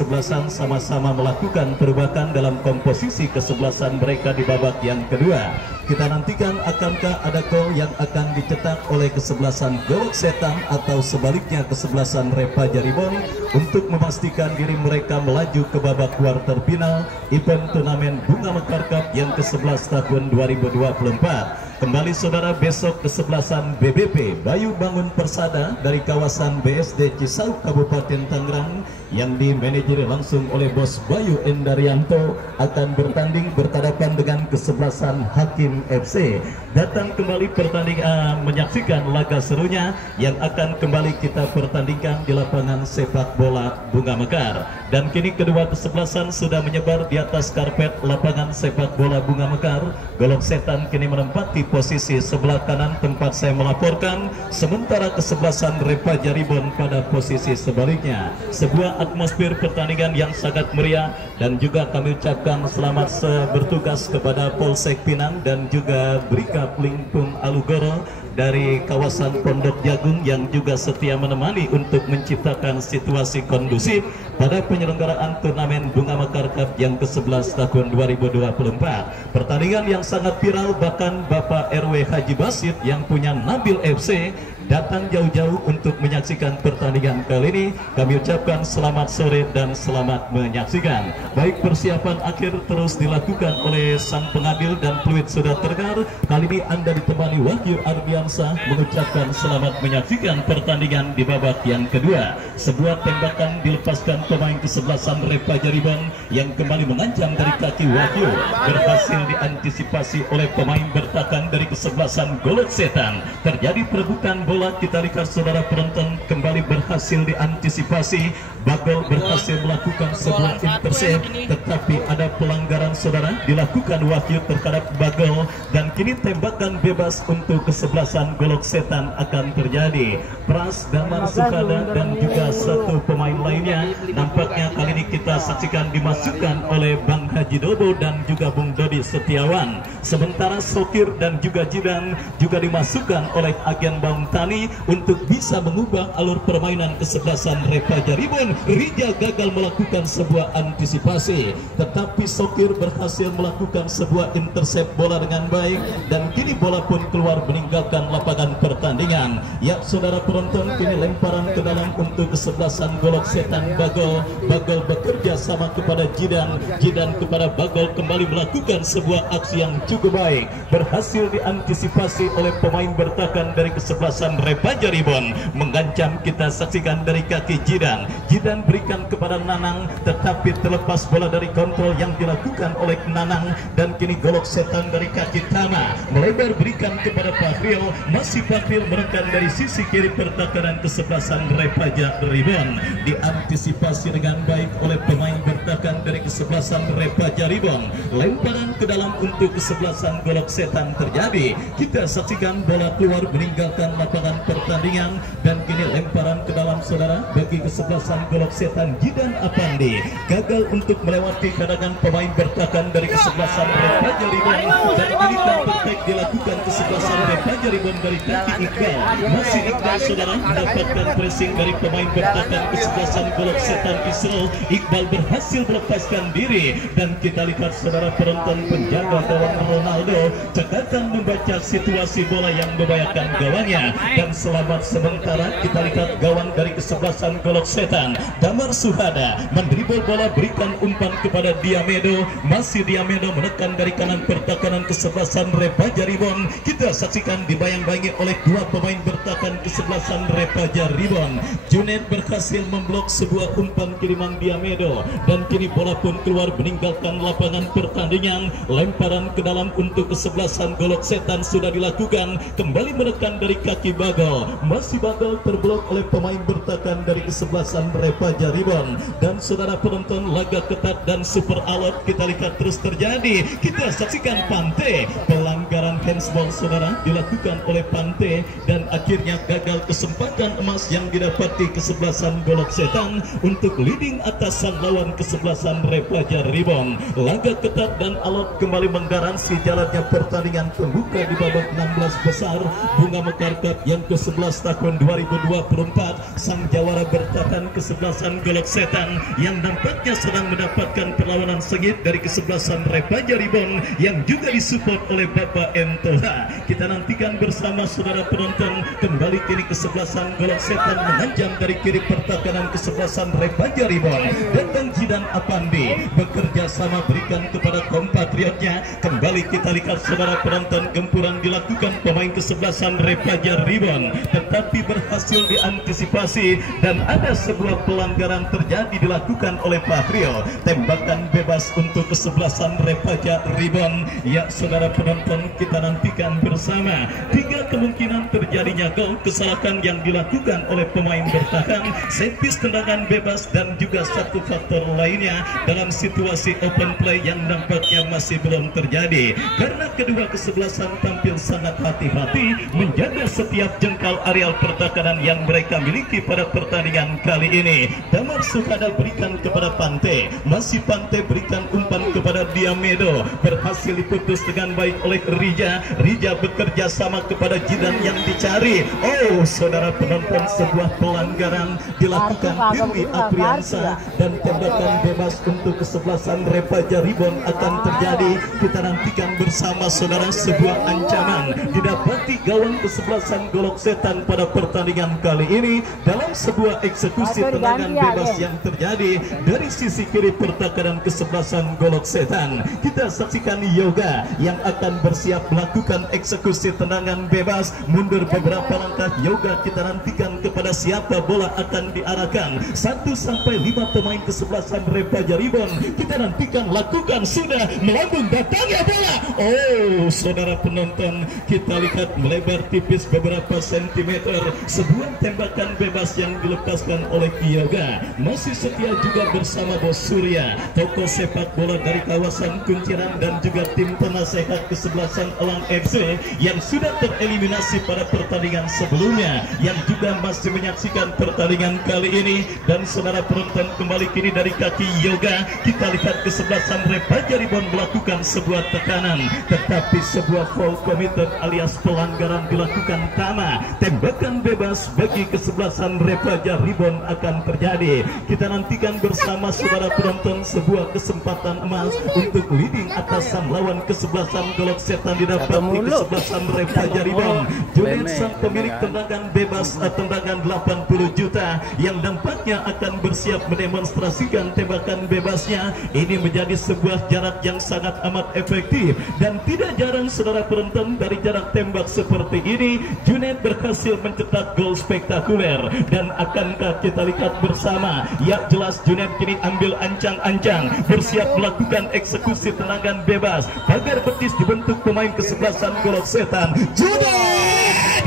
kesebelasan sama-sama melakukan perubahan dalam komposisi kesebelasan mereka di babak yang kedua. Kita nantikan akankah ada gol yang akan dicetak oleh kesebelasan Golok Setan atau sebaliknya kesebelasan Repaja Ribon untuk memastikan diri mereka melaju ke babak kuarter final event turnamen Bunga Mekar Cup yang ke-11 tahun 2024. Kembali saudara, besok kesebelasan BBP Bayu Bangun Persada dari kawasan BSD Cisauk Kabupaten Tangerang yang dimanajeri langsung oleh Bos Bayu Endarianto akan bertanding berhadapan dengan kesebelasan Hakim FC. Datang kembali pertandingan menyaksikan laga serunya yang akan kembali kita pertandingkan di lapangan sepak bola Bunga Mekar. Dan kini kedua kesebelasan sudah menyebar di atas karpet lapangan sepak bola Bunga Mekar. Golok Setan kini menempati posisi sebelah kanan tempat saya melaporkan, sementara kesebelasan Repaja Ribon pada posisi sebaliknya. Sebuah atmosfer pertandingan yang sangat meriah, dan juga kami ucapkan selamat bertugas kepada Polsek Pinang dan juga Brikap Lingkung Alugoro dari kawasan Pondok Jagung yang juga setia menemani untuk menciptakan situasi kondusif pada penyelenggaraan turnamen Bunga Mekar Cup yang ke-11 tahun 2024. Pertandingan yang sangat viral, bahkan Bapak RW Haji Basit yang punya Nabil FC datang jauh-jauh untuk menyaksikan pertandingan kali ini. Kami ucapkan selamat sore dan selamat menyaksikan. Baik, persiapan akhir terus dilakukan oleh sang pengadil dan peluit sudah terdengar. Kali ini Anda ditemani Wahyu Ardiansa mengucapkan selamat menyaksikan pertandingan di babak yang kedua. Sebuah tembakan dilepaskan pemain kesebelasan Repaja Ribon yang kembali mengancam dari kaki Wahyu, berhasil diantisipasi oleh pemain bertahan dari kesebelasan Golok Setan. Terjadi perebutan bola, kita lihat saudara penonton, kembali berhasil diantisipasi. Bagel berhasil melakukan sebuah intercept, tetapi ada pelanggaran saudara dilakukan Wahyu terhadap Bagel, dan kini tembakan bebas untuk kesebelasan Golok Setan akan terjadi. Pras, Damar Sukada dan juga satu pemain lainnya nampaknya kali ini kita saksikan dimasukkan oleh Bang Haji Dobo dan juga Bung Dodi Setiawan. Sementara Sokir dan juga Jidan juga dimasukkan oleh agen Bang Tani untuk bisa mengubah alur permainan kesebelasan Repaja Ribon. Rija gagal melakukan sebuah antisipasi, tetapi Sokir berhasil melakukan sebuah intercept bola dengan baik, dan kini bola pun keluar meninggalkan lapangan pertandingan. Ya saudara penonton, kini lemparan ke dalam untuk kesebelasan Golok Setan Bagel. Bagel bekerja sama kepada Jidan, Jidan kepada Bagel, kembali melakukan sebuah aksi yang cukup baik, berhasil diantisipasi oleh pemain bertahan dari kesebelasan Repaja Ribon. Mengancam, kita saksikan dari kaki Jidan. Jidan berikan kepada Nanang, tetapi terlepas bola dari kontrol yang dilakukan oleh Nanang, dan kini Golok Setan dari kaki Tama melebar berikan kepada Pahril. Masih Pahril menekan dari sisi kiri pertahanan kesebelasan Repaja Ribon, diantisipasi dengan baik oleh pemain bertahan dari kesebelasan Repaja Ribon. Lemparan ke dalam untuk kesebelasan Golok Setan terjadi. Kita saksikan bola keluar meninggalkan lapangan pertandingan, dan kini lemparan ke dalam saudara bagi kesebelasan Golok Setan. Jidan Apandi gagal untuk melewati cadangan pemain bertahan dari kesebelasan Repaja Ribon, dan kini tampaknya dilakukan kesebelasan Repaja Ribon dari kaki Iqbal. Masih Iqbal saudara mendapatkan pressing dari pemain bertahan kesebelasan Golok Setan Israel. Iqbal berhasil melepaskan diri, dan kita lihat saudara penonton, penjaga gawang Ronaldo cekatan membaca situasi bola yang membahayakan gawangnya, dan selamat sementara. Kita lihat gawang dari kesebelasan Golok Setan, Damar Suhada mendribble bola, berikan umpan kepada Diamedo. Masih Diamedo menekan dari kanan pertahanan kesebelasan Repaja Ribon. Kita saksikan dibayang-bayangi oleh dua pemain bertahan kesebelasan Repaja Ribon. Junaid berhasil memblok sebuah umpan kiriman Diamedo, dan kini bola pun keluar meninggalkan lapangan pertandingan. Lemparan ke dalam untuk kesebelasan Golok Setan sudah dilakukan, kembali menekan dari kaki Bagel. Masih Bagel terblok oleh pemain bertahan dari kesebelasan Repaja Ribon. Dan saudara penonton, laga ketat dan super alot kita lihat terus terjadi. Kita saksikan Pante, pelanggaran handsball saudara dilakukan oleh Pante, dan akhirnya gagal kesempatan emas yang didapati kesebelasan Golok Setan untuk leading atas sang lawan kesebelasan Repaja Ribon. Laga ketat dan alot kembali menggaransi jalannya pertandingan pembuka di babak 16 besar Bunga Mekar Cup yang ke-11 tahun 2024. Sang jawara bertahan kesebelasan Golok Setan yang nampaknya sedang mendapatkan perlawanan sengit dari kesebelasan Repaja Ribon yang juga disupport oleh Bapak Entoha. Kita nantikan bersama saudara penonton. Kembali kini kesebelasan Golok Setan menanjam dari kiri pertahanan kesebelasan Repaja Ribon, dan Bang Jidan Apandi bekerja sama berikan kepada kompatriotnya. Kembali kita lihat saudara penonton, gempuran dilakukan pemain kesebelasan Repaja Ribon, tetapi berhasil diantisipasi dan ada sebuah pelanggaran terjadi dilakukan oleh Patrio. Tembakan bebas untuk kesebelasan Repaja Ribon. Ya saudara penonton, kita nantikan bersama. 3 kemungkinan terjadinya gol, kesalahan yang dilakukan oleh pemain bertahan, set-piece, tendangan bebas, dan juga satu faktor lainnya dalam situasi open play yang nampaknya masih belum terjadi karena kedua kesebelasan tampil sangat hati-hati menjaga setiap jengkal areal pertahanan yang mereka miliki pada pertandingan kali ini. Damar Suhada berikan kepada Pante, masih Pante berikan umpan kepada Diamedo, berhasil diputus dengan baik oleh Rija. Rija bekerja sama kepada Jidan yang dicari. Oh saudara penonton, sebuah pelanggaran dilakukan Firly Apriansa dan tembakan bebas untuk kesebelasan Repaja Ribon akan terjadi. Kita nantikan bersama saudara, sebuah ancaman didapati gawang kesebelasan Golok Setan pada pertandingan kali ini dalam sebuah eksekusi tendangan bebas yang terjadi dari sisi kiri pertahanan kesebelasan Golok Setan. Kita saksikan Yoga yang akan bersiap melakukan eksekusi tendangan bebas. Mundur beberapa langkah Yoga, kita nantikan kepada siapa bola akan diarahkan. 1-5 pemain kesebelasan Repaja Ribon kita nantikan lakukan, sudah melambung datangnya bola. Oh saudara penonton, kita lihat melebar tipis beberapa sentimeter. Sebuah tembakan bebas yang dilepaskan oleh Yoga. Masih setia juga bersama Bos Surya, tokoh sepak bola dari kawasan Kunciran, dan juga tim penasehat kesebelasan Elang FC yang sudah tereliminasi pada pertandingan sebelumnya, yang juga masih menyaksikan pertandingan kali ini. Dan saudara penonton, kembali kini dari kaki Yoga kita lihat kesebelasan Repaja Ribon melakukan sebuah tekanan, tetapi sebuah foul committed alias pelanggaran dilakukan. Tama tembakan bebas bagi kesebelasan Repaja Ribon akan terjadi. Kita nantikan bersama saudara penonton, sebuah kesempatan emas untuk leading atasan lawan kesebelasan Golok Setan didapati kesebelasan Repaja Ribon. Junet sang pemilik tendangan bebas, tendangan 80 juta yang nampaknya akan bersiap mendemonstrasikan tembakan bebasnya. Ini menjadi sebuah jarak yang sangat amat efektif, dan tidak jarang saudara penonton dari jarak tembak seperti ini Junet berhasil mencetak gol spektakuler. Dan akankah kita lihat bersama? Ya jelas Junet kini ambil ancang-ancang, bersiap melakukan eksekusi tendangan bebas. Pagar betis dibentuk pemain kesebelasan Golok Setan. Junet!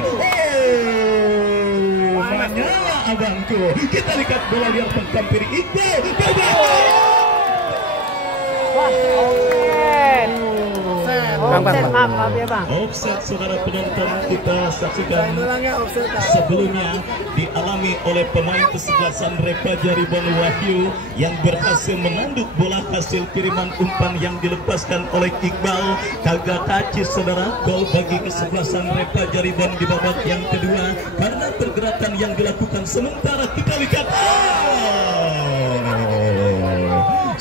Menyala abangku. Kita lihat bola liar pengkampiri Iqbal. Offset saudara penonton, kita saksikan sebelumnya dialami oleh pemain kesebelasan Repaja Ribon Wahyu yang berhasil menanduk bola hasil kiriman umpan yang dilepaskan oleh Iqbal. Kagak tacis saudara, gol bagi kesebelasan Repaja Ribon di babak yang kedua karena pergerakan yang dilakukan. Sementara kita lihat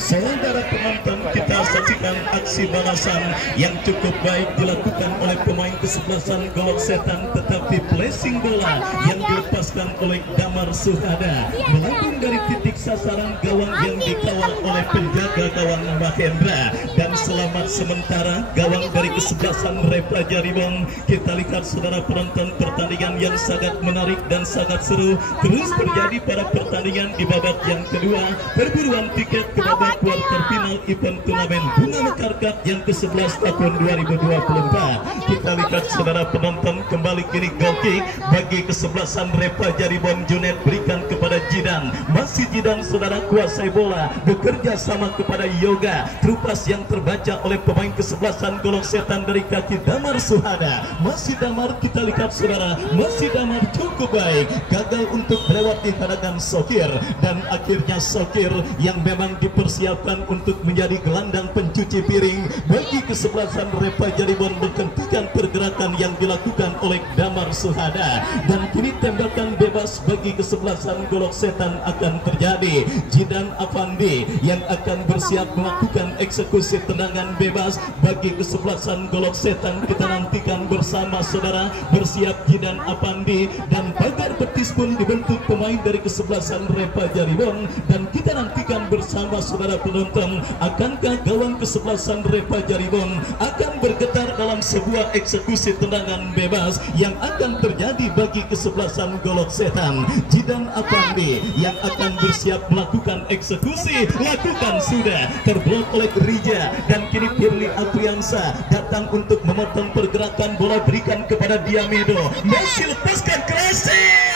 saudara penonton, kita saksikan aksi balasan yang cukup baik dilakukan oleh pemain kesebelasan Golok Setan, tetapi placing bola yang dilepaskan oleh Damar Suhada melambung dari titik sasaran gawang yang dikawal oleh penjaga gawang Mahendra, dan selamat sementara gawang dari kesebelasan Repaja Ribon. Kita lihat saudara penonton, pertandingan yang sangat menarik dan sangat seru terus terjadi pada pertandingan di babak yang kedua. Perburuan tiket ke babak kuarter final event turnamen Bunga Mekar Cup yang ke-11 tahun 2024. Kita lihat saudara penonton, kembali kini goal kick bagi kesebelasan Repaja Ribon. Junet berikan kepada Jidan, masih Jidan saudara kuasai bola, bekerja sama kepada Yoga. Terupas yang terbaca oleh pemain kesebelasan Golok Setan dari kaki Damar Suhada. Masih Damar, kita lihat saudara, masih Damar cukup baik, gagal untuk melewati hadangan Sokir, dan akhirnya Sokir yang memang dipersiapkan untuk menjadi gelandang mencuci piring. Bagi kesebelasan Repa Jaribon menghentikan pergerakan yang dilakukan oleh Damar Suhada. Dan kini tembakan bebas bagi kesebelasan Golok Setan akan terjadi. Jidan Afandi yang akan bersiap melakukan eksekusi tendangan bebas bagi kesebelasan Golok Setan. Kita nantikan bersama saudara. Bersiap Jidan Afandi dan pagar betis pun dibentuk pemain dari kesebelasan Repa Jaribon. Dan kita nantikan bersama saudara penonton, akankah gawang kesebelasan Repa Jaribon akan bergetar dalam sebuah eksekusi tendangan bebas yang akan terjadi bagi kesebelasan Golok Setan. Jidan Afandi yang akan bersiap melakukan eksekusi, lakukan sudah, terblok oleh Rija. Dan kini Firly Apriansa datang untuk memotong pergerakan bola, berikan kepada Diamedo, masih lepaskan crossing.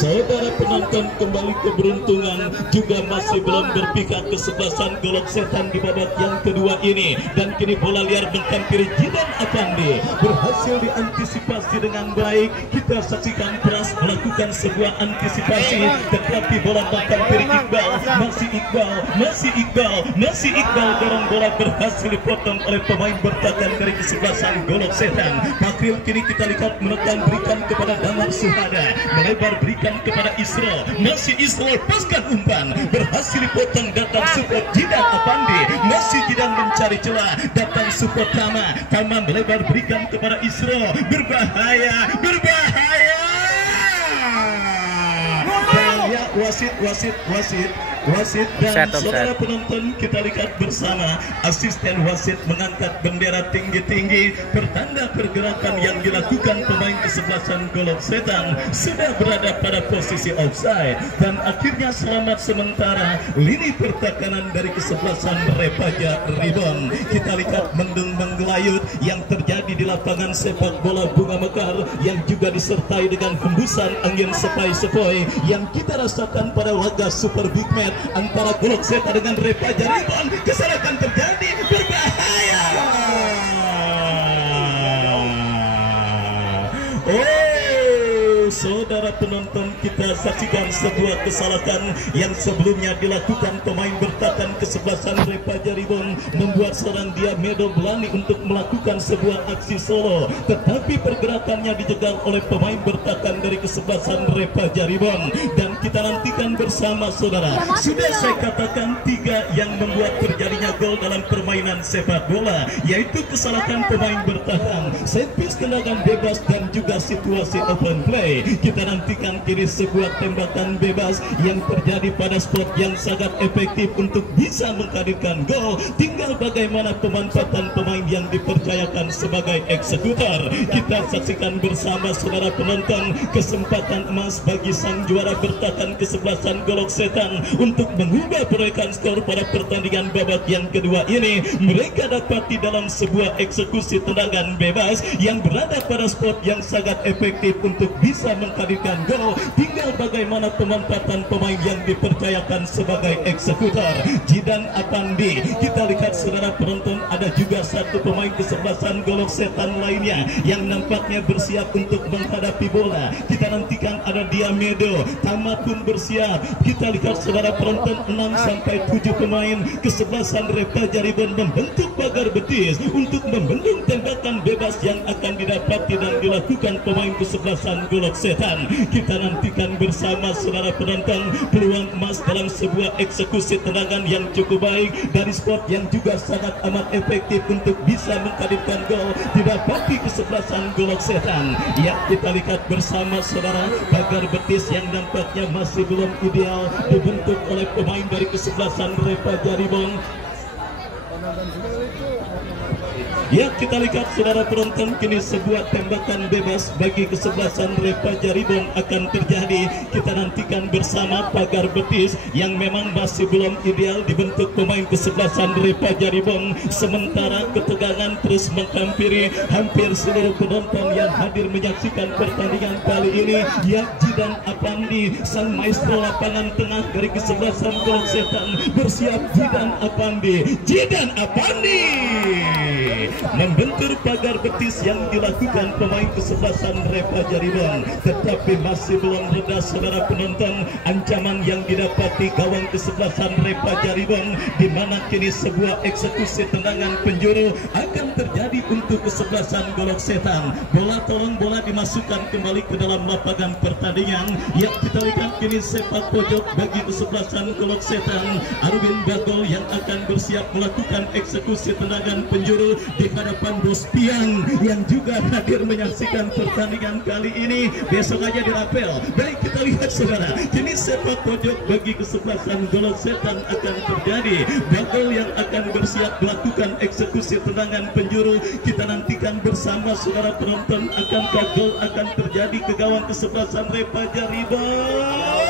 Saudara penonton, kembali keberuntungan juga masih belum berpihak kesebelasan Golok Setan di babak yang kedua ini. Dan kini bola liar menghampiri Jidan Afandi, berhasil diantisipasi dengan baik. Kita saksikan Pras melakukan sebuah antisipasi, tetapi bola menghampiri Iqbal. Masih Iqbal dorong bola berhasil dipotong oleh pemain bertahan dari kesebelasan Golok Setan. Makril kini kita lihat menekan, berikan kepada Damar Suhada, melebar berikan kepada Isro, masih Isro lepaskan umpan, berhasil dipotong, datang support Jidan Afandi, masih Jidan mencari celah, datang support Tama melebar berikan kepada Isro, berbahaya. Ya, wasit dan saudara penonton, kita lihat bersama asisten wasit mengangkat bendera tinggi-tinggi, pertanda pergerakan yang dilakukan pemain kesebelasan Golok Setan sudah berada pada posisi offside. Dan akhirnya selamat sementara lini pertahanan dari kesebelasan Repa Jaribon. Kita lihat mendung menggelayut yang terjadi di lapangan sepak bola Bunga Mekar, yang juga disertai dengan hembusan angin sepoi-sepoi yang kita rasakan pada laga Super Big Match antara Golok Setan dengan Repa Jaribon. Kesalahan terjadi, berbahaya. Saudara penonton, kita saksikan sebuah kesalahan yang sebelumnya dilakukan pemain bertahan kesebelasan Repa Jaribon, membuat seorang Diamedo berani untuk melakukan sebuah aksi solo, tetapi pergerakannya dijegal oleh pemain bertahan dari kesebelasan Repa Jaribon. Dan kita nantikan bersama saudara, sudah saya katakan 3 yang membuat terjadinya gol dalam permainan sepak bola, yaitu kesalahan pemain bertahan, set piece, tendangan bebas, dan juga situasi open play. Kita nantikan kini sebuah tembakan bebas yang terjadi pada spot yang sangat efektif untuk bisa menghadirkan gol. Tinggal bagaimana pemanfaatan pemain yang dipercayakan sebagai eksekutor. Kita saksikan bersama saudara penonton, kesempatan emas bagi sang juara bertahan kesebelasan Golok Setan untuk mengubah perolehan skor pada pertandingan babak yang kedua ini. Mereka dapati dalam sebuah eksekusi tendangan bebas yang berada pada spot yang sangat efektif untuk bisa menghadirkan gol. Tinggal bagaimana pemanfaatan pemain yang dipercayakan sebagai eksekutor. Jidan Afandi, kita lihat saudara penonton, ada juga satu pemain kesebelasan Golok Setan lainnya yang nampaknya bersiap untuk menghadapi bola. Kita nantikan ada Diamedo, Tama pun bersiap. Kita lihat saudara penonton, 6-7 pemain kesebelasan Repa Jaribon membentuk pagar betis untuk membendung tembakan bebas yang akan didapati dan dilakukan pemain kesebelasan Golok Setan. Kita nantikan bersama saudara penonton peluang emas dalam sebuah eksekusi tendangan yang cukup baik dari spot yang juga sangat amat efektif untuk bisa menghadirkan gol didapati kesebelasan Golok Setan. Ya, kita lihat bersama saudara, pagar betis yang nampaknya masih belum ideal dibentuk oleh pemain dari kesebelasan Repa Jaribon. Ya, kita lihat saudara penonton, kini sebuah tembakan bebas bagi kesebelasan Repa Jaribon akan terjadi. Kita nantikan bersama pagar betis yang memang masih belum ideal dibentuk pemain kesebelasan Repa Jaribon. Sementara ketegangan terus menghampiri hampir seluruh penonton yang hadir menyaksikan pertandingan kali ini. Ya, Jidan Afandi, sang maestro lapangan tengah dari kesebelasan Golok Setan, bersiap. Jidan Afandi membentur pagar betis yang dilakukan pemain kesebelasan Repa Jaribon, tetapi masih belum reda saudara penonton ancaman yang didapati gawang kesebelasan Repa Jaribon, di mana kini sebuah eksekusi tendangan penjuru akan terjadi untuk kesebelasan Golok Setan. Bola dimasukkan kembali ke dalam lapangan pertandingan. Yang kita lihat kini sepak pojok bagi kesebelasan Golok Setan, Arwin Bagol yang akan bersiap melakukan eksekusi tendangan penjuru di hadapan Bos Piang yang juga hadir menyaksikan pertandingan kali ini. Besok aja dirapel. Baik, kita lihat saudara, kini sepak pojok bagi kesebelasan Golok Setan akan terjadi. Bagol yang akan bersiap melakukan eksekusi tendangan penjuru. Kita nantikan bersama saudara penonton, akankah gol akan terjadi ke gawang kesebelasan Repa Jaribon?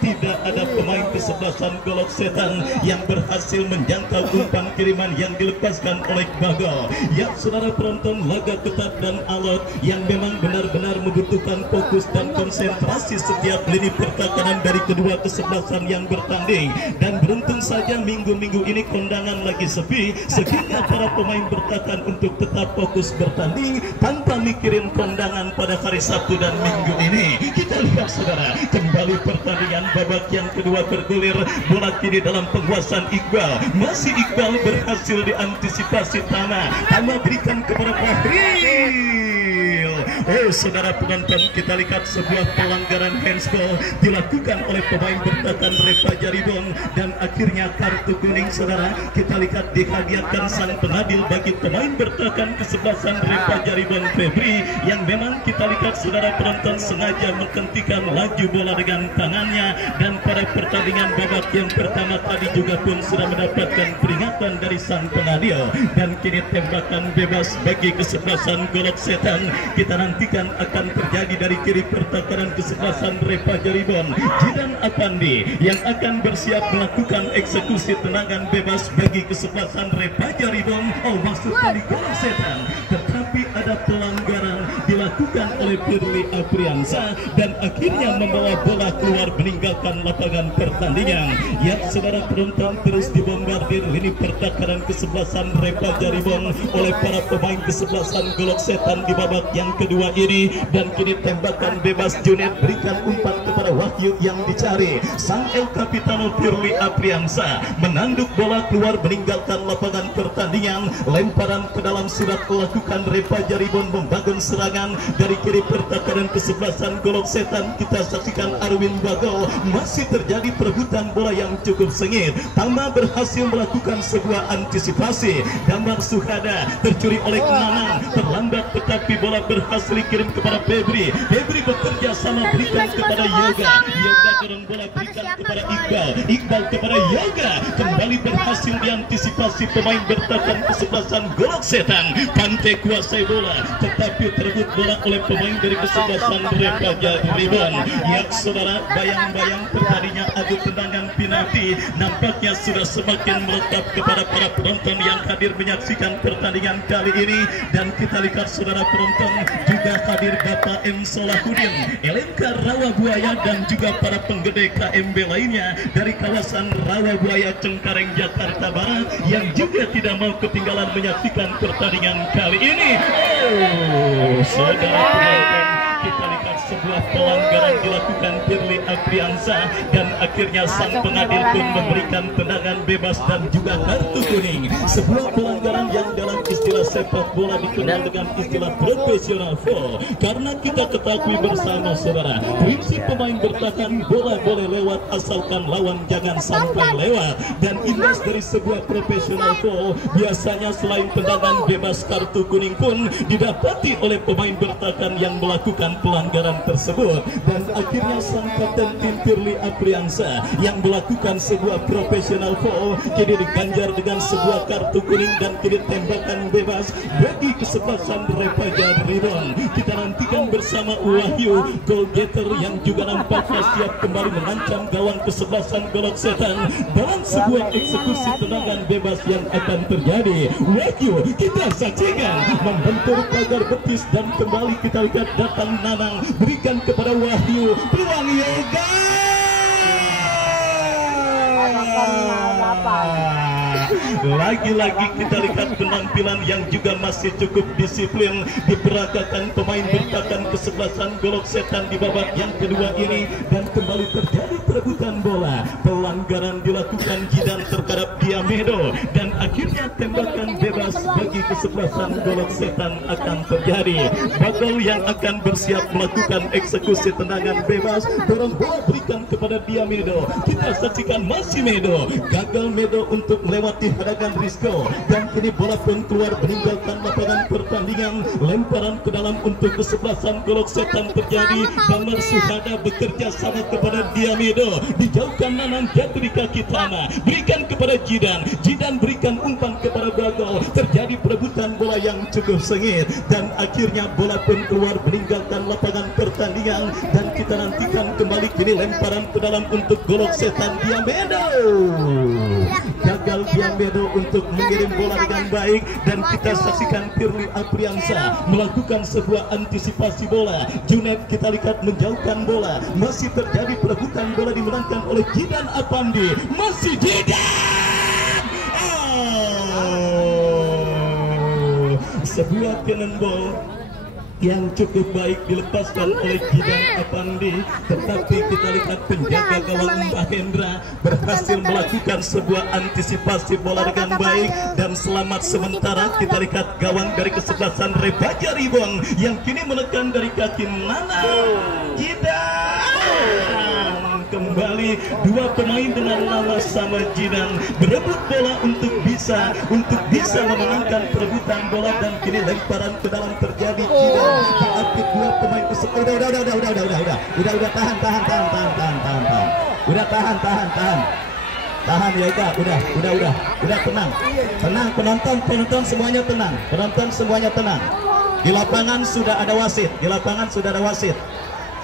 Tidak ada pemain kesebelasan Golok Setan yang berhasil menjangkau umpan kiriman yang dilepaskan oleh Bagol. Ya saudara penonton, laga ketat dan alot yang memang benar-benar membutuhkan fokus dan konsentrasi setiap lini pertahanan dari kedua kesebelasan yang bertanding. Dan beruntung saja minggu-minggu ini kondangan lagi sepi, sehingga para pemain bertahan untuk tetap fokus bertanding tanpa mikirin kondangan pada hari Sabtu dan Minggu ini. Kita lihat saudara, kembali pertandingan babak yang kedua bergulir. Bola kini dalam penguasaan Iqbal. Masih Iqbal berhasil diantisipasi Tama berikan kepada Fahril. Oh saudara penonton, kita lihat sebuah pelanggaran handsball dilakukan oleh pemain bertahan Repa Jaribon, dan akhirnya kartu kuning saudara. Kita lihat dihadiahkan sang pengadil bagi pemain bertahan kesebelasan Repa Jaribon, Febri, yang memang kita lihat saudara penonton sengaja menghentikan laju bola dengan tangannya. Dan pada pertandingan babak yang pertama tadi juga pun sudah mendapatkan peringatan dari sang pengadil. Dan kini tembakan bebas bagi kesebelasan Golok Setan kita nantikan akan terjadi dari kiri pertahanan kesebelasan Repa Jaribon. Jidan Apandi yang akan bersiap melakukan eksekusi tendangan bebas bagi kesebelasan Repa Jaribon. Oh, maksud dari Golok Setan, tetapi ada pelanggaran dilakukan oleh Firly Apriansa dan akhirnya membawa bola keluar meninggalkan lapangan pertandingan. Ya saudara penonton, terus dibombardir lini pertahanan kesebelasan Repa Jaribon oleh para pemain kesebelasan Golok Setan di babak yang kedua ini. Dan kini tembakan bebas Junet berikan umpan kepada Wahyu yang dicari. Sang El Capitano Firly Apriansa menanduk bola keluar meninggalkan lapangan pertandingan. Lemparan ke dalam sudah melakukan Repa Jaribon membangun serangan dari kiri pertahanan kesebelasan Golok Setan. Kita saksikan Arwin Bagol, masih terjadi perebutan bola yang cukup sengit. Tama berhasil melakukan sebuah antisipasi. Damar Suhada tercuri oleh Nanang, terlambat tetapi bola berhasil dikirim kepada Febri. Febri bekerja sama berikan kepada Yoga. Yoga dorong bola berikan kepada Iqbal. Iqbal kepada Yoga, kembali berhasil diantisipasi pemain bertahan kesebelasan Golok Setan. Pantai kuasai bola tetapi terebut bola oleh pemain dari kesebelasan Repa Jaribon. Ya saudara, bayang-bayang terjadinya adu tendangan penalti nampaknya sudah semakin melekat kepada para penonton yang hadir menyaksikan pertandingan kali ini. Dan kita lihat saudara penonton, juga hadir Bapak M. Solahuddin, LMK Rawabuaya, dan juga para penggede KMB lainnya dari kawasan Rawabuaya Cengkareng Jakarta Barat yang juga tidak mau ketinggalan menyaksikan pertandingan kali ini. Oh saudara penonton, kita lihat sebuah pelanggaran dilakukan Firly Apriansa dan akhirnya sang pengadil pun memberikan tendangan bebas dan juga kartu kuning. Sebuah pelanggaran yang dalam istilah sepak bola dikenal dengan istilah profesional foul, karena kita ketahui bersama saudara, prinsip pemain bertahan bola boleh lewat asalkan lawan jangan sampai lewat. Dan imbas dari sebuah profesional foul, biasanya selain tendangan bebas, kartu kuning pun didapati oleh pemain bertahan yang melakukan pelanggaran tersebut. Dan akhirnya sang kapten tim Firly Apriansa yang melakukan sebuah profesional foul kini diganjar dengan sebuah kartu kuning dan kini tembakan bebas bagi kesebelasan Repa Jaribon. Kita nantikan bersama Wahyu, goal getter yang juga nampaknya siap kembali mengancam gawang kesebelasan Golok Setan dalam sebuah eksekusi tendangan bebas yang akan terjadi. Wahyu kita saksikan membentur pagar betis dan kembali kita lihat datang Nanang berikan kepada Wahyu, peluang Yoga. Lagi-lagi kita lihat penampilan yang juga masih cukup disiplin diperagakan pemain bertahan kesebelasan Golok Setan di babak yang kedua ini, dan kembali terjadi perebutan bola. Pelanggaran dilakukan Jidan terhadap Diamedo, dan akhirnya tembakan bebas bagi kesebelasan Golok Setan akan terjadi. Bagol yang akan bersiap melakukan eksekusi tendangan bebas, dorong bola berikan kepada Diamedo. Kita saksikan masih Medo, gagal Medo untuk melewati hadangan Rizko, dan kini bola pun keluar meninggalkan lapangan pertandingan. Lemparan ke dalam untuk kesebelasan Golok Setan terjadi. Damar Suhada bekerja sama kepada Diamedo, dijauhkan Nanang jatuh di kaki tanah, berikan kepada Jidan. Jidan berikan umpan kepada Bagol. Terjadi perebutan bola yang cukup sengit, dan akhirnya bola pun keluar meninggalkan lapangan pertandingan. Dan kita nantikan kembali kini lemparan ke dalam untuk Golok Setan. Diamedo gagal Diamedo untuk mengirim bola dengan baik, dan kita saksikan Firly Apriansa melakukan sebuah antisipasi bola. Junet kita lihat menjauhkan bola. Masih terjadi perebutan bola dimenangkan oleh Jidan Apandi. Masih Jidan. Sebuah cannonball yang cukup baik dilepaskan oleh Jidan Apandi, tetapi kita lihat penjaga gawang Mahendra berhasil melakukan sebuah antisipasi bola dengan baik, dan selamat sementara. Kita lihat gawang dari kesebelasan Rebaja Ribon yang kini menekan dari kaki Nana. Jidan kembali, dua pemain dengan nama sama Jidan berebut bola untuk bisa memenangkan perebutan bola, dan kini lemparan ke dalam terjadi. Jidan diapit dua pemain udah tahan ya Eka, udah tenang penonton semuanya tenang. Di lapangan sudah ada wasit.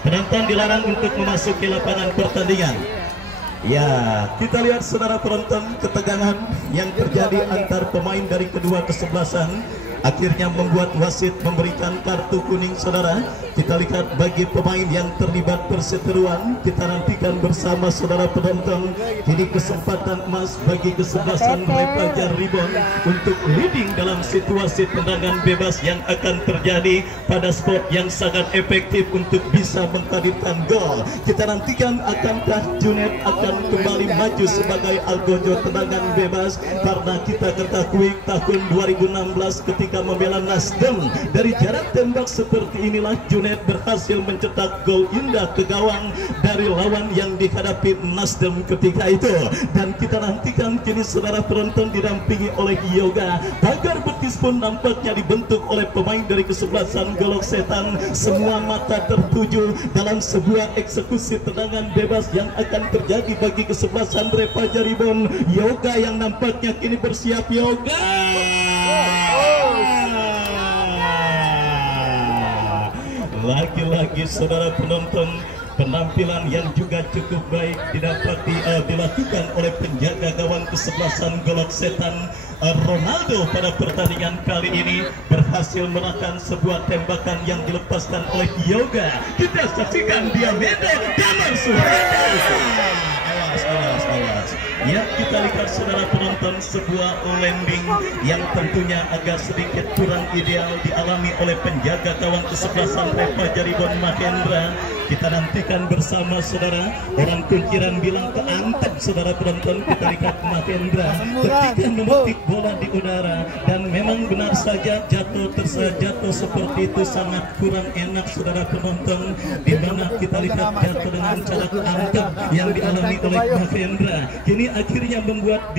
Penonton dilarang untuk memasuki lapangan pertandingan. Ya, kita lihat saudara penonton ketegangan yang terjadi antar pemain dari kedua kesebelasan akhirnya membuat wasit memberikan kartu kuning. Saudara, kita lihat bagi pemain yang terlibat perseteruan, kita nantikan bersama saudara penonton. Ini kesempatan emas bagi kesebelasan Rebaja Ribon untuk leading dalam situasi tendangan bebas yang akan terjadi pada spot yang sangat efektif untuk bisa menghadirkan gol. Kita nantikan akankah Junet akan kembali maju sebagai algojo tendangan bebas, karena kita ketahui tahun 2016 ketika membela Nasdem dari jarak tembak seperti inilah Junet berhasil mencetak gol indah ke gawang dari lawan yang dihadapi Nasdem ketika itu. Dan kita nantikan kini saudara penonton didampingi oleh Yoga. Pagar betis pun nampaknya dibentuk oleh pemain dari kesebelasan Golok Setan. Semua mata tertuju dalam sebuah eksekusi tendangan bebas yang akan terjadi bagi kesebelasan Rebaja Ribon. Yoga yang nampaknya kini bersiap. Yoga lagi-lagi saudara penonton, penampilan yang juga cukup baik dilakukan oleh penjaga gawang kesebelasan Golok Setan. Ronaldo pada pertandingan kali ini berhasil menahan sebuah tembakan yang dilepaskan oleh Yoga. Kita saksikan Diamedo Damar Suhada. Awas. Ya, kita lihat saudara penonton sebuah landing yang tentunya agak sedikit kurang ideal dialami oleh penjaga gawang kesebelasan Rebaja Ribon Mahendra. Kita nantikan bersama saudara. Orang kunciran bilang keantep saudara penonton. Kita lihat Mahendra ketika memetik bola di udara, dan memang benar saja jatuh seperti itu sangat kurang enak saudara penonton, di mana kita lihat jatuh dengan cara keantep yang dialami oleh Mahendra. Kini akhirnya membuat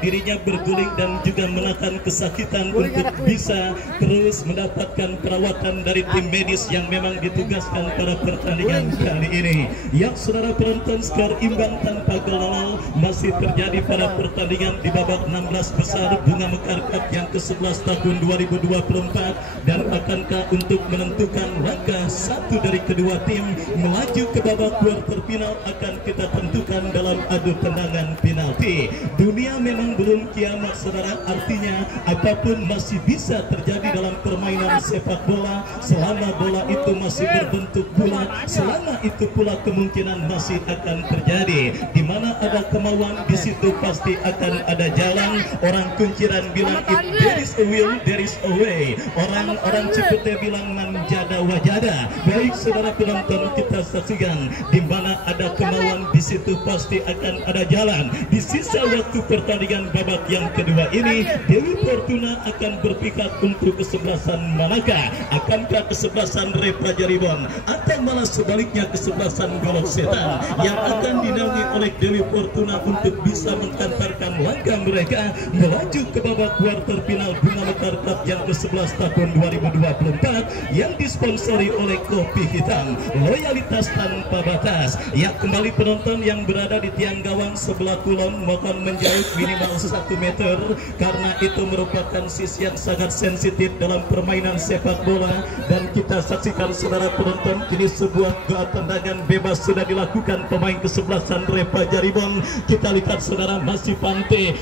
dirinya berguling dan juga menahan kesakitan untuk bisa terus mendapatkan perawatan dari tim medis yang memang ditugaskan pada pertandingan kali ini. Yang saudara penonton, skor imbang tanpa gol masih terjadi pada pertandingan di babak 16 besar Bunga Mekar Cup yang ke-11 tahun 2024, dan akankah untuk menentukan langkah satu dari kedua tim melaju ke babak quarter final akan kita tentukan dalam adu tendangan penalti. Dunia memang belum kiamat saudara, artinya apapun masih bisa terjadi dalam permainan sepak bola selama bola itu masih berbentuk bulat, selama itu pula kemungkinan masih akan terjadi. Di mana ada kemauan, di situ pasti akan ada jalan. Orang Kunciran bilang if there is a will, there is a way. Orang Cipete bilang manjada wajada. Baik saudara penonton, kita saksikan di mana ada kemauan, di situ pasti akan ada jalan. Di sisa waktu pertandingan babak yang kedua ini, Dewi Fortuna akan berpihak untuk kesebelasan manakah? Akankah kesebelasan Repa Jaribon atau malah sebaliknya kesebelasan Golok Setan yang akan dinaungi oleh Dewi Fortuna untuk bisa mengantarkan langkah mereka melaju ke babak quarter final Bunga Mekar Cup yang ke-11 tahun 2024 yang disponsori oleh Kopi Hitam, loyalitas tanpa batas. Ya, kembali penonton yang berada di tiang gawang sebelah kulon mohon menjauh minimal 1 meter karena itu merupakan sisi yang sangat sensitif dalam permainan sepak bola. Dan kita saksikan saudara penonton, kini sebuah tendangan bebas sudah dilakukan pemain kesebelasan Repa Jaribon. Kita lihat saudara, masih Pante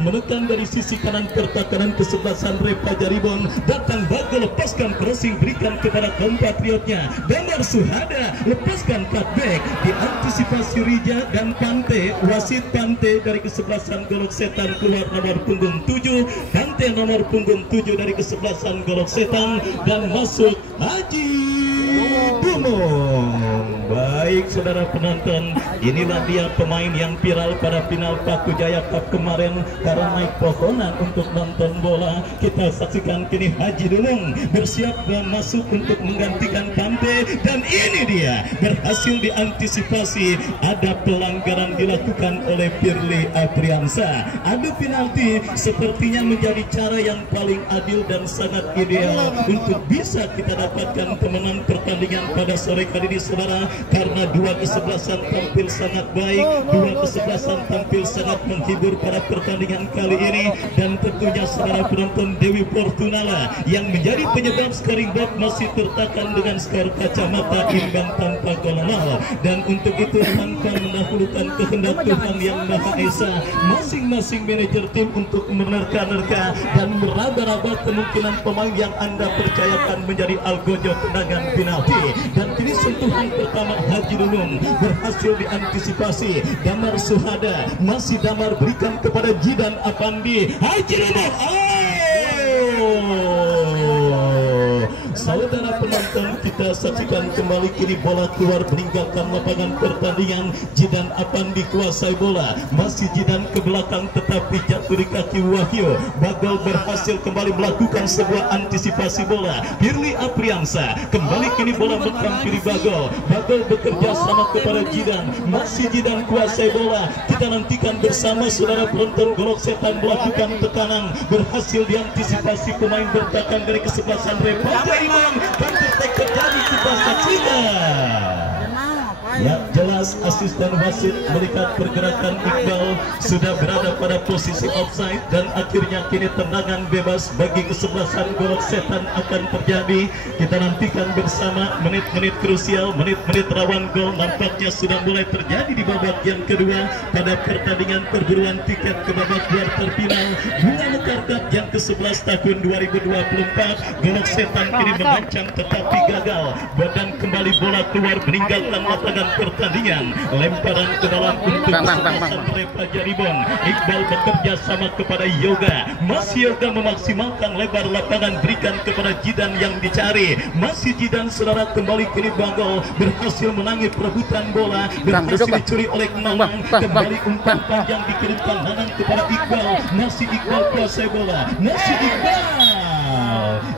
menekan dari sisi kanan pertahanan kesebelasan Repa Jaribon. Datang Bagel, lepaskan crossing, berikan kepada kompatriotnya Damar Suhada, lepaskan cutback, diantisipasi Rija dan Pante. Wasit Pante dari kesebelasan Golok Setan keluar nomor punggung 7, Pante nomor punggung 7 dari kesebelasan Golok Setan, dan masuk Haji Dumong. Baik saudara penonton, inilah dia pemain yang viral pada final Paku Jaya Cup kemarin karena naik pohonan untuk nonton bola. Kita saksikan kini Haji Dumong bersiap dan masuk untuk menggantikan Pante, dan ini dia berhasil diantisipasi. Ada pelanggaran dilakukan oleh Firly Apriansa. Adu penalti sepertinya menjadi cara yang paling adil dan sangat ideal untuk bisa kita dapatkan kemenangan pertandingan pada sore kali ini saudara, karena dua kesebelasan tampil sangat baik, dua kesebelasan tampil sangat menghibur pada pertandingan kali ini. Dan tentunya saudara penonton, Dewi Fortuna lah yang menjadi penyebab scoring board masih tertekan dengan skor kacamata imbang tanpa gol. Dan untuk itu tanpa mendahulukan kehendak Tuhan yang Maha Esa, masing-masing manajer tim untuk menerka-nerka dan meraba-raba kemungkinan pemain yang Anda percayakan menjadi algojo tendangan penalti. Dan kini sentuhan pertama Haji Dumong berhasil diantisipasi. Damar Suhada, masih Damar berikan kepada Jidan Apandi. Haji Dumong, saudara penonton, kita saksikan kembali kini bola keluar meninggalkan lapangan pertandingan. Jidan Apandi kuasai bola, masih Jidan ke belakang tetapi jatuh di kaki Wahyu. Bagel berhasil kembali melakukan sebuah antisipasi bola. Firly Apriansa kembali kini bola menghampiri Bagel. Bagel bekerja sama kepada Jidan, masih Jidan kuasai bola. Kita nantikan bersama saudara penonton, Golok Setan melakukan tekanan, berhasil diantisipasi pemain bertahan dari kesebelasan Repa Jaribon, dan terjadi kita saksikan. Ya, jelas asisten wasit melihat pergerakan Iqbal sudah berada pada posisi offside, dan akhirnya kini tendangan bebas bagi kesebelasan Golok Setan akan terjadi. Kita nantikan bersama menit-menit krusial, menit-menit rawan gol nampaknya sudah mulai terjadi di babak yang kedua pada pertandingan perburuan tiket ke babak quarter final Bunga Mekar Cup yang ke-11 tahun 2024. Golok Setan kini mengancam tetapi gagal. Badan kembali bola keluar meninggalkan lapangan pertandingan. Lemparan ke dalam untuk kesebelasan Repa Jaribon. Iqbal bekerja sama kepada Yoga, masih Yoga memaksimalkan lebar lapangan, berikan kepada Jidan yang dicari. Masih Jidan saudara, kembali kini Bagel berhasil menangis perebutan bola, berhasil dicuri oleh Nanang. Kembali umpan panjang dikirimkan Nanang kepada Iqbal, masih Iqbal kuasai bola, masih Iqbal.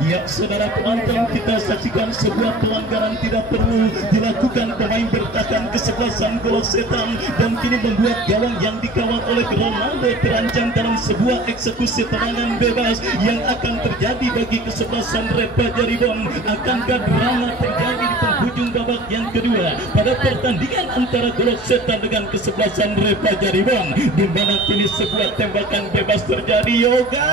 Ya saudara penonton, kita saksikan sebuah pelanggaran tidak perlu dilakukan pemain bertahan kesebelasan Golok Setan, dan kini membuat gawang yang dikawal oleh Ronaldo terancam dalam sebuah eksekusi tendangan bebas yang akan terjadi bagi kesebelasan Repa Jaribon. Akankah drama terjadi di penghujung babak yang kedua pada pertandingan antara Golok Setan dengan kesebelasan Repa Jaribon, di mana kini sebuah tembakan bebas terjadi. Yoga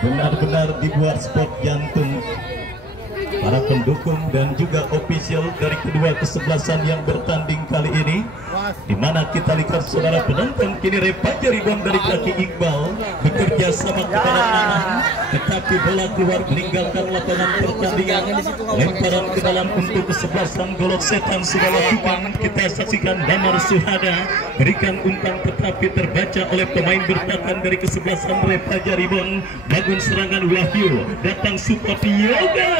benar-benar dibuat spot jantung para pendukung dan juga ofisial dari kedua kesebelasan yang bertanding kali ini, di mana kita lihat saudara penonton kini Repaja rebound dari kaki Iqbal bekerja sama kepada Nanang, tetapi bola keluar meninggalkan lapangan pertandingan. Lemparan ke dalam untuk kesebelasan Golok Setan sudah lakukan. Kita saksikan Damar Suhada berikan umpan tetapi terbaca oleh pemain bertahan dari kesebelasan Repaja rebound. Bangun serangan Wahyu, datang support Yoga,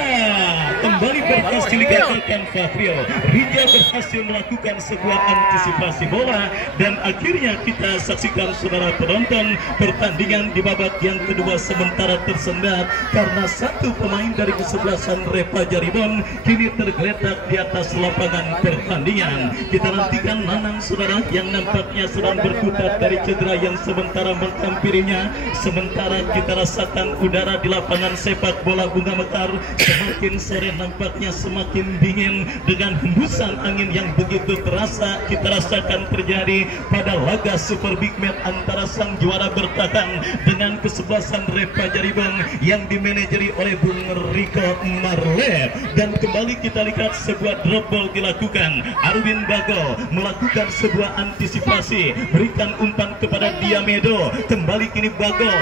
kembali berhasil digagalkan Fahriel. Rija berhasil melakukan sebuah antisipasi bola dan akhirnya kita saksikan saudara penonton pertandingan di babak yang kedua sementara tersendat karena satu pemain dari kesebelasan Repaja rebound kini tergeletak di atas lapangan pertandingan. Kita nantikan Nanang saudara yang nampaknya sedang berkutat dari cedera yang sementara menghampirinya. Sementara kita rasakan udara di lapangan sepak bola Bunga Mekar semakin sore nampaknya semakin dingin dengan hembusan angin yang begitu terasa kita rasakan terjadi pada laga Super Big Match antara sang juara bertahan dengan kesebelasan Repaja rebound yang dimanajeri oleh Bung Riko Marle. Dan kembali kita lihat sebuah drop ball dilakukan. Arwin Bagol melakukan sebuah antisipasi, berikan umpan kepada Diamedo. Kembali kini Bagol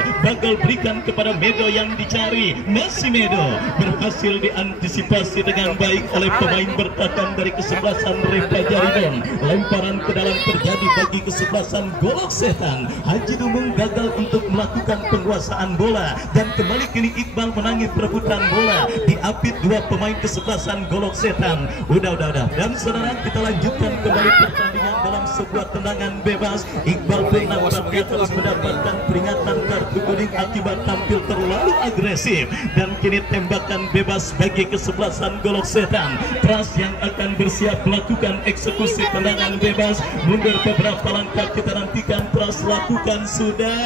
berikan kepada Medo yang dicari. Masih Medo berhasil diantisipasi dengan baik oleh pemain bertahan dari kesebelasan Repaja rebound. Lemparan ke dalam terjadi bagi kesebelasan Golok Setan. Haji Dumung gagal untuk melakukan penguasaan bola dan kembali kini Iqbal menangis perebutan bola. Diapit dua pemain kesebelasan Golok Setan. Udah. Dan saudara kita lanjutkan kembali pertandingan dalam sebuah tendangan bebas. Iqbal pun nampaknya terus mendapatkan peringatan kartu kuning akibat tampil terlalu agresif dan kini tembakan bebas bagi kesebelasan Golok Setan. Pras yang akan bersiap melakukan eksekusi tendangan bebas. Mundur beberapa langkah kita nantikan Pras lakukan sudah.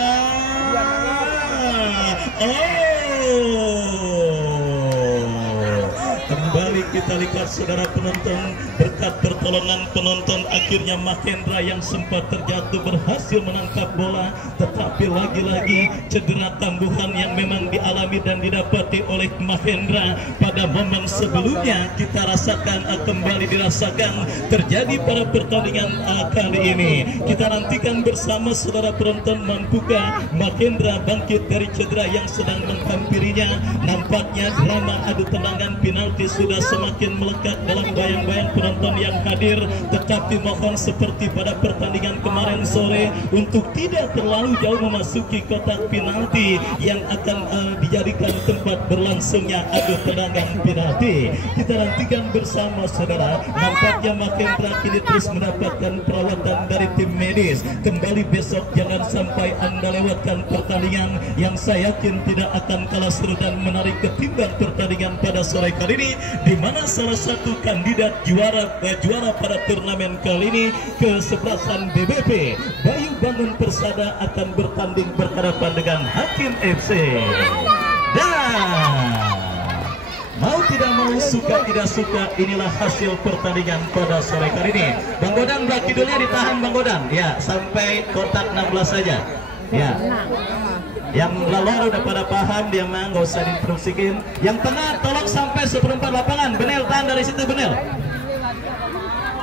Kembali kita lihat saudara penonton, berkat pertolongan penonton akhirnya Mahendra yang sempat terjatuh berhasil menangkap bola, tetapi lagi-lagi cedera kambuhan yang memang dialami dan didapati oleh Mahendra pada momen sebelumnya kita rasakan kembali dirasakan terjadi pada pertandingan kali ini. Kita nantikan bersama saudara penonton, mampukah Mahendra bangkit dari cedera yang sedang menghampirinya. Nampaknya drama adu tendangan penalti sudah semakin melekat dalam bayang-bayang penonton yang hadir, tetapi mohon seperti pada pertandingan kemarin sore untuk tidak terlalu jauh memasuki kotak penalti yang akan dijadikan tempat berlangsungnya adu tendangan penalti. Kita nantikan bersama saudara. Nampaknya Mahendra kini terus mendapatkan perawatan dari tim medis. Kembali besok jangan sampai Anda lewatkan pertandingan yang saya yakin tidak akan kalah seru dan menarik ketimbang pertandingan pada sore kali ini, di mana salah satu kandidat juara pada turnamen kali ini kesebelasan BBP Bayu Bangun Persada akan bertanding berhadapan dengan Hakim FC. Dan mau tidak mau, suka tidak suka, inilah hasil pertandingan pada sore kali ini. Bang Godan, Black Kidulnya ditahan Bang Godan ya sampai kotak 16 saja ya. Yang lalor udah pada paham, dia mah nggak usah diinstruksikin. Yang tengah tolong sampai seperempat lapangan. Benel, tahan dari situ Benel.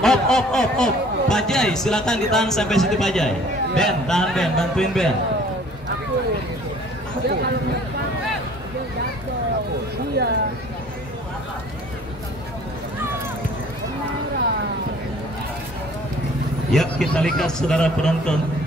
Op. Pajai silakan ditahan sampai situ Pajai. Ben, tahan Ben, bantuin Ben. Ya, kita lihat saudara penonton.